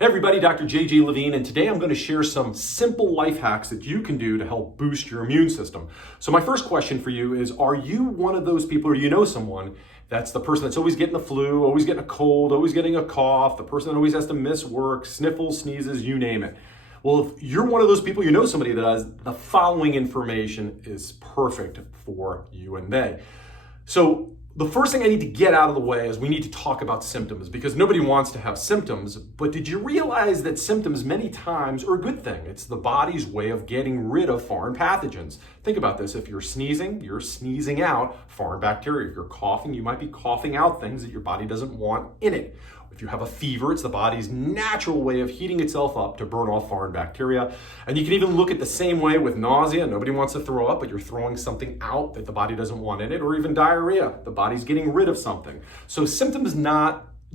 Hey everybody, Dr. JJ Levine, and today I'm going to share some simple life hacks that you can do to help boost your immune system. So my first question for you is, are you one of those people, or you know someone that's the person that's always getting the flu, always getting a cold, always getting a cough, the person that always has to miss work, sniffles, sneezes, you name it? Well, if you're one of those people, you know somebody that has, the following information is perfect for you and they. So the first thing I need to get out of the way is we need to talk about symptoms, because nobody wants to have symptoms. But did you realize that symptoms many times are a good thing? It's the body's way of getting rid of foreign pathogens. Think about this. If you're sneezing out foreign bacteria. If you're coughing, you might be coughing out things that your body doesn't want in it. If you have a fever, it's the body's natural way of heating itself up to burn off foreign bacteria. And you can even look at the same way with nausea. Nobody wants to throw up, but you're throwing something out that the body doesn't want in it, or even diarrhea. The body's getting rid of something. So symptoms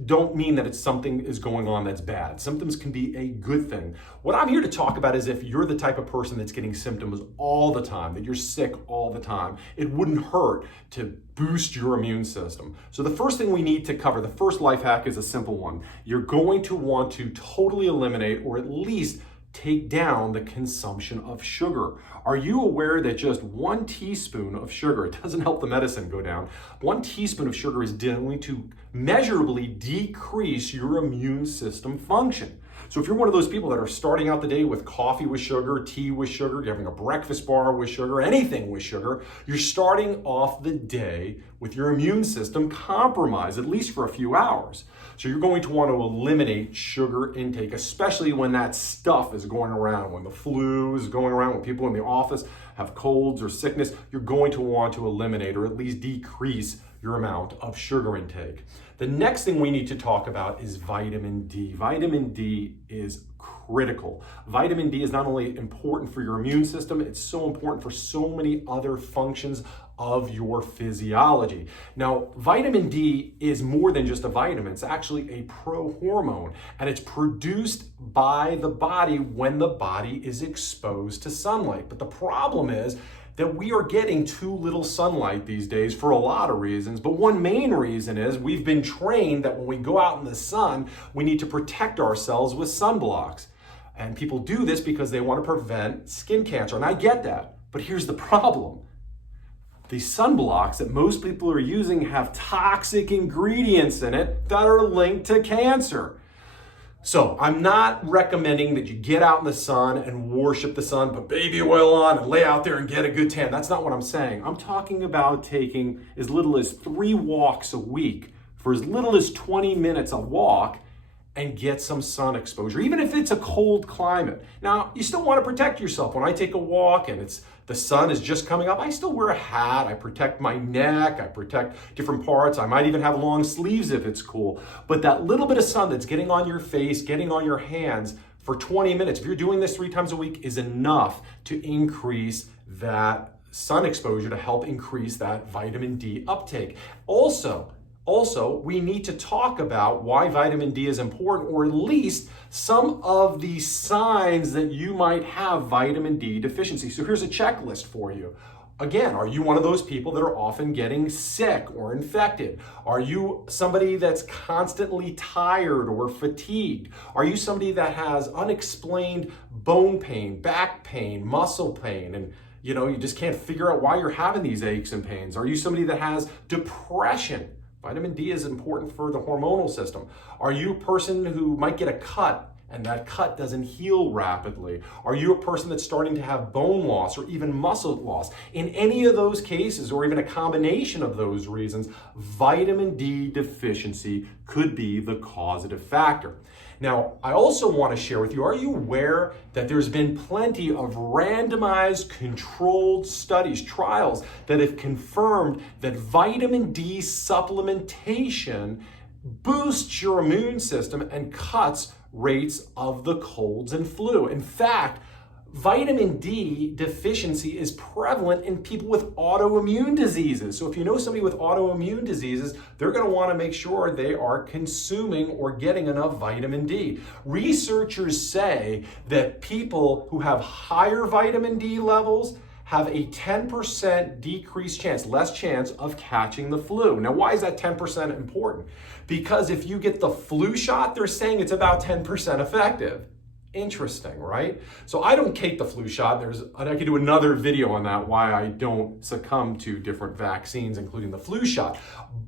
don't mean that it's something is going on that's bad. Symptoms can be a good thing. What I'm here to talk about is if you're the type of person that's getting symptoms all the time, that you're sick all the time, it wouldn't hurt to boost your immune system. So the first thing we need to cover, the first life hack, is a simple one. You're going to want to totally eliminate, or at least take down, the consumption of sugar. Are you aware that just 1 teaspoon of sugar, it doesn't help the medicine go down, 1 teaspoon of sugar is going to measurably decrease your immune system function? So if you're one of those people that are starting out the day with coffee with sugar, tea with sugar, you're having a breakfast bar with sugar, anything with sugar, you're starting off the day with your immune system compromised, at least for a few hours. So you're going to want to eliminate sugar intake, especially when that stuff is going around, when the flu is going around, when people in the office have colds or sickness. You're going to want to eliminate, or at least decrease, your amount of sugar intake. The next thing we need to talk about is vitamin D. Vitamin D is critical. Vitamin D is not only important for your immune system, it's so important for so many other functions of your physiology. Now, vitamin D is more than just a vitamin. It's actually a pro-hormone, and it's produced by the body when the body is exposed to sunlight. But the problem is that we are getting too little sunlight these days for a lot of reasons. But one main reason is we've been trained that when we go out in the sun, we need to protect ourselves with sunblocks. And people do this because they want to prevent skin cancer. And I get that. But here's the problem. The sunblocks that most people are using have toxic ingredients in it that are linked to cancer. So I'm not recommending that you get out in the sun and worship the sun, put baby oil on and lay out there and get a good tan. That's not what I'm saying. I'm talking about taking as little as 3 walks a week for as little as 20 minutes a walk and get some sun exposure, even if it's a cold climate. Now, you still want to protect yourself. When I take a walk and the sun is just coming up, I still wear a hat, I protect my neck, I protect different parts, I might even have long sleeves if it's cool. But that little bit of sun that's getting on your face, getting on your hands for 20 minutes, if you're doing this 3 times a week, is enough to increase that sun exposure, to help increase that vitamin D uptake. Also, we need to talk about why vitamin D is important, or at least some of the signs that you might have vitamin D deficiency. So here's a checklist for you. Again, are you one of those people that are often getting sick or infected? Are you somebody that's constantly tired or fatigued? Are you somebody that has unexplained bone pain, back pain, muscle pain, and you just can't figure out why you're having these aches and pains? Are you somebody that has depression? Vitamin D is important for the hormonal system. Are you a person who might get a cut and that cut doesn't heal rapidly? Are you a person that's starting to have bone loss or even muscle loss? In any of those cases, or even a combination of those reasons, vitamin D deficiency could be the causative factor. Now, I also want to share with you, are you aware that there's been plenty of randomized controlled studies, trials, that have confirmed that vitamin D supplementation boosts your immune system and cuts rates of the colds and flu? In fact, vitamin D deficiency is prevalent in people with autoimmune diseases. So if you know somebody with autoimmune diseases, they're going to want to make sure they are consuming or getting enough vitamin D. Researchers say that people who have higher vitamin D levels have a 10% decreased chance, less chance of catching the flu. Now, why is that 10% important? Because if you get the flu shot, they're saying it's about 10% effective. Interesting, right? So I don't take the flu shot. I could do another video on that, why I don't succumb to different vaccines, including the flu shot.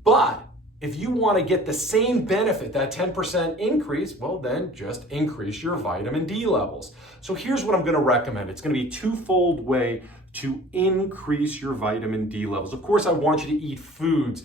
But if you want to get the same benefit, that 10% increase, well, then just increase your vitamin D levels. So here's what I'm going to recommend. It's going to be a twofold way to increase your vitamin D levels. Of course, I want you to eat fruits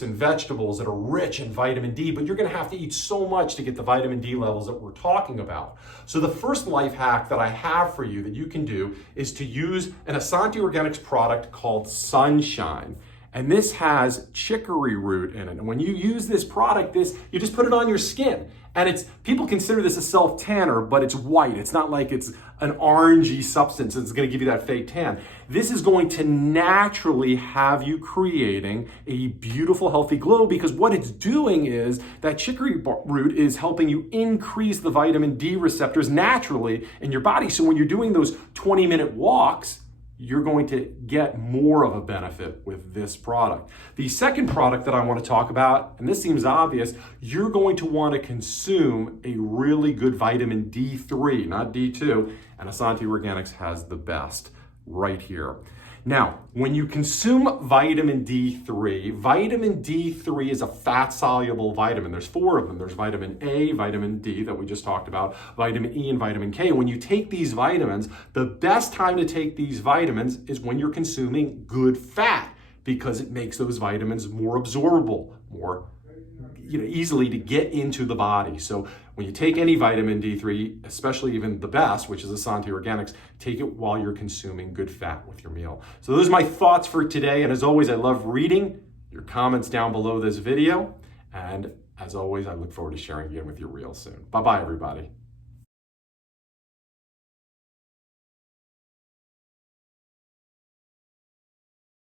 and vegetables that are rich in vitamin D, but you're going to have to eat so much to get the vitamin D levels that we're talking about. So the first life hack that I have for you that you can do is to use an Asante Organics product called Sunshine. And this has chicory root in it. And when you use this product, you just put it on your skin. And people consider this a self-tanner, but it's white. It's not like it's an orangey substance that's going to give you that fake tan. This is going to naturally have you creating a beautiful, healthy glow, because what it's doing is that chicory root is helping you increase the vitamin D receptors naturally in your body. So when you're doing those 20-minute walks, you're going to get more of a benefit with this product. The second product that I want to talk about, and this seems obvious, you're going to want to consume a really good vitamin D3, not D2, and Asante Organics has the best right here. Now, when you consume vitamin D3 is a fat-soluble vitamin. There's 4 of them. There's vitamin A, vitamin D that we just talked about, vitamin E, and vitamin K. When you take these vitamins, the best time to take these vitamins is when you're consuming good fat, because it makes those vitamins more absorbable, more easily to get into the body. So when you take any vitamin D3, especially even the best, which is Asante Organics, take it while you're consuming good fat with your meal. So those are my thoughts for today. And as always, I love reading your comments down below this video. And as always, I look forward to sharing again with you real soon. Bye-bye, everybody.